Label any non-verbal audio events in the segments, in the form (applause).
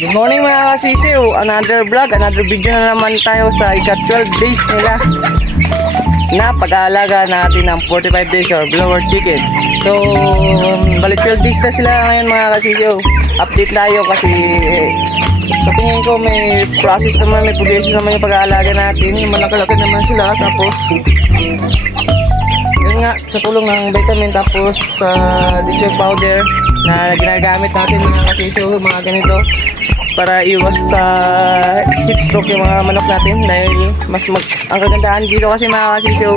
Good morning mga kasisiw. Another vlog, another video na naman tayo sa ika-12 days nila na pag-aalaga natin ng 45 days or blower chicken. So, um, balik 12 days na sila ngayon mga kasisiw. Update tayo kasi eh, sa tingin ko may process naman, may progression naman yung pag-aalaga natin. Malaki-laki naman sila. Tapos, yun nga, sa tulong ng vitamin tapos sa uh, powder na ginagamit natin mga kasisiw, mga ganito para iwas sa heat stroke yung mga manok natin. Dahil mas mag ang kagandahan dito kasi mga kasisiw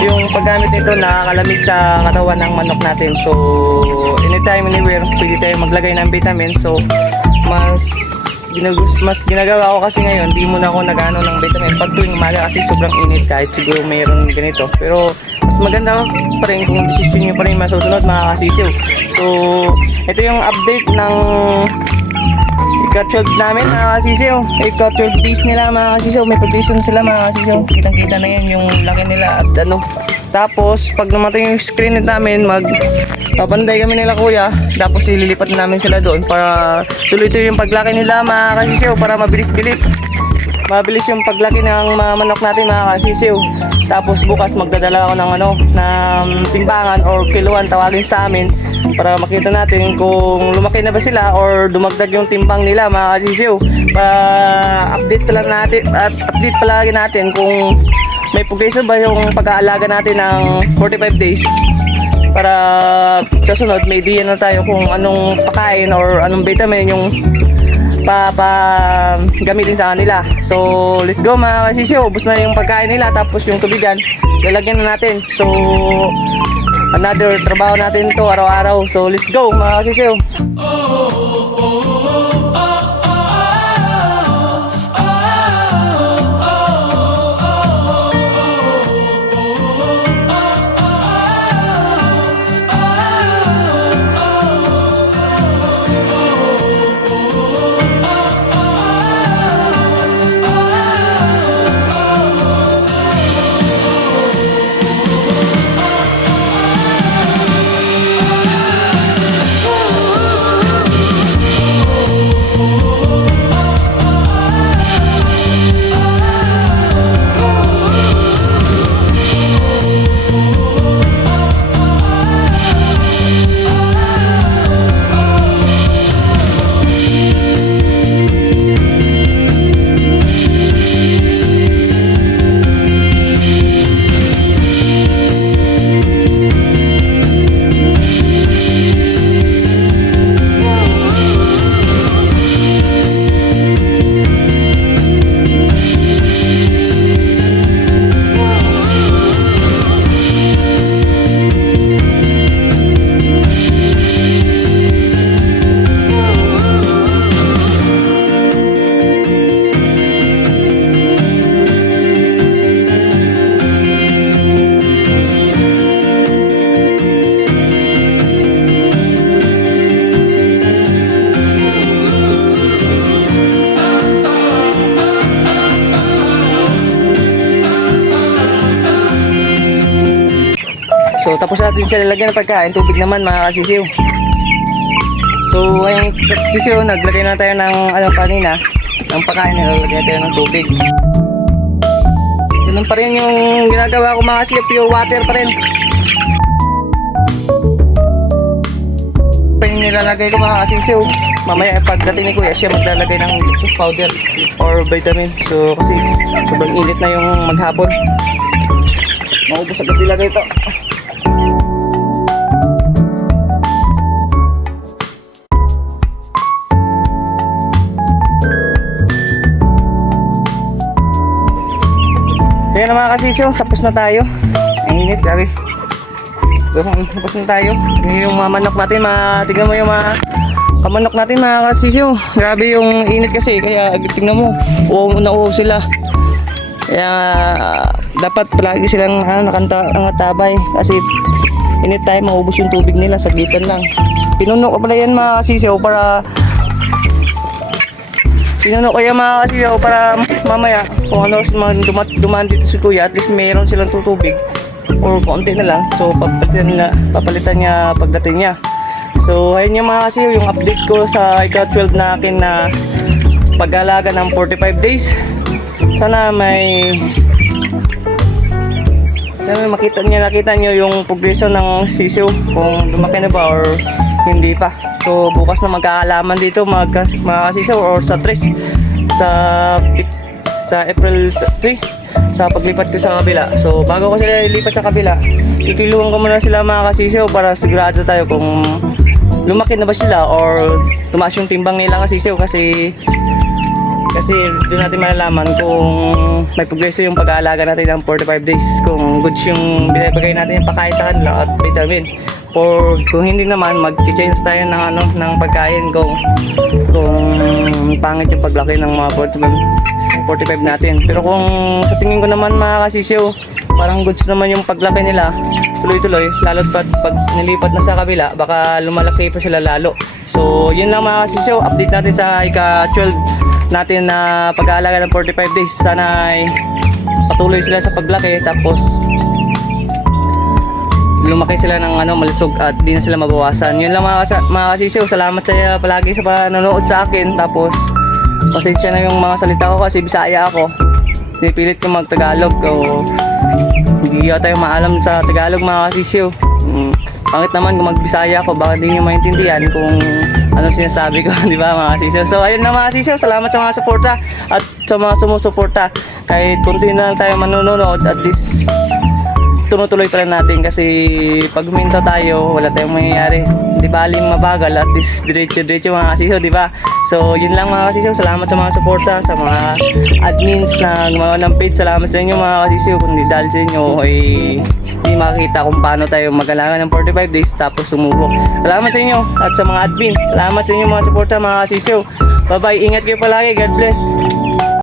yung paggamit nito nakakalamig sa katawan ng manok natin. So anytime anywhere pwede tayo maglagay ng vitamin. So mas ginagus mas ginagawa ko kasi ngayon di muna ako nagano ng vitamin. Pag tuwing umaga kasi sobrang init kahit siguro mayroon ganito. Pero mas maganda pa rin kung decision nyo pa rin masusunod mga kasisiw so ito yung update ng Ika-12 namin mga kasisiw. Ika-12 days nila mga kasisiw. May provision sila mga kasisiw. Kitang-kita na yan yung laki nila at ano. Tapos pag namatay yung screen namin mag papanday kami nila kuya tapos ililipat na namin sila doon para tuloy-tuloy yung paglaki nila mga kasisiw para mabilis-bilis mabilis yung paglaki ng mga manok natin mga kasisiw. Tapos bukas magdadala ako ng ano ng timbangan or kiluan tawagin sa amin para makita natin kung lumaki na ba sila or dumagdag yung timbang nila mga kasisiw. Para update pala natin at update palagi natin kung may progression ba yung pag-aalaga natin ng 45 days. Para sa sunod may idea na tayo kung anong pakain or anong vitamin yung pa, pa gamitin sa kanila. So, let's go mga kasisyo. Ubus na yung pagkain nila tapos yung tubigan, lalagyan na natin. So, another trabaho natin to araw-araw. So, let's go mga kasisyo. So, tapos natin siya lalagyan ng pagkain. Tubig naman mga kasisiw. So, ngayong kasisiw, naglagay na tayo ng ano kanina. Ng pagkain, nilalagyan tayo ng tubig. Ganun pa rin yung ginagawa ko mga kasisiw. Pure water pa rin. Nilalagay ko mga kasisiw. Mamaya pagdating ni Kuya, siya maglalagay ng powder or vitamin. So, kasi sobrang init na yung maghapon. Maubos agad nilagay ito. Kasisyo, tapos na tayo. Ang init, grabe. So, tapos na tayo. Yung mga manok natin, mga, tignan mo yung mga kamanok natin mga kasisyo. Grabe yung init kasi, kaya tignan mo, uwaw na sila. Kaya dapat palagi silang ano, nakanta, tabay kasi init tayo maubos yung tubig nila, saglitan lang. Pinuno ko pala yan mga kasisyo para Pinuno ko yan mga kasiyaw para mamaya kung ano man dumat, dumaan dito si kuya at least mayroon silang tutubig or konti na lang so papalitan, nila, papalitan niya pagdating niya So, ayun yung mga kasi yung update ko sa ika-12 na akin na pag-alaga ng 45 days. Sana may sana makita niyo nakita niyo yung progresyo ng sisiw kung lumaki na ba or hindi pa. So, bukas na magkakalaman dito mga, mga kasisaw or sa 3 sa sa April 3 sa paglipat ko sa kabila. So, bago ko sila ilipat sa kabila, kikiluhan ko muna sila mga kasisaw para sigurado tayo kung lumaki na ba sila or tumaas yung timbang nila kasisaw kasi kasi doon natin malalaman kung may progreso yung pag-aalaga natin ng 45 days kung goods yung binibigay natin yung pagkain sa kanila at vitamin or kung hindi naman mag-change tayo ng ano ng pagkain. Kung kung pangit yung paglaki ng mga 45 45 natin. Pero kung sa tingin ko naman mga kasisyo parang goods naman yung paglaki nila. Tuloy-tuloy lalo't pat pag nilipat na sa kabila baka lumalaki pa sila lalo. So yun lang mga kasisyo. Update natin sa ika 12 natin na pag-aalaga ng 45 days. Sana ay patuloy sila sa paglaki. Tapos lumaki sila ng ano malusog at di na sila mabawasan. Yun lang mga, mga kasisiw salamat sa iyo palagi sa panonood sa akin. Tapos pasensya na yung mga salita ko kasi bisaya ako. Pinipilit ko mag Tagalog o hindi yata yung maalam sa Tagalog mga kasisiw. Mm, pangit naman kung magbisaya ako baka di nyo maintindihan kung ano sinasabi ko (laughs) di ba mga kasisiw? So ayun na mga kasisiw salamat sa mga suporta at sa mga sumusuporta. Kahit kunti na lang tayo manonood at least tunutuloy pa rin natin kasi pag huminto tayo, wala tayong mangyayari. Di ba aling mabagal at least diretso-diretso mga kasiso, di ba? So, yun lang mga kasiso. Salamat sa mga suporta, sa mga admins na gumawa ng page. Salamat sa inyo mga kasiso. Kundi dahil sa inyo ay hindi makikita kung paano tayo mag-alangan ng 45 days tapos sumubok. Salamat sa inyo at sa mga admin. Salamat sa inyo mga suporta mga kasiso. Bye-bye. Ingat kayo palagi. God bless.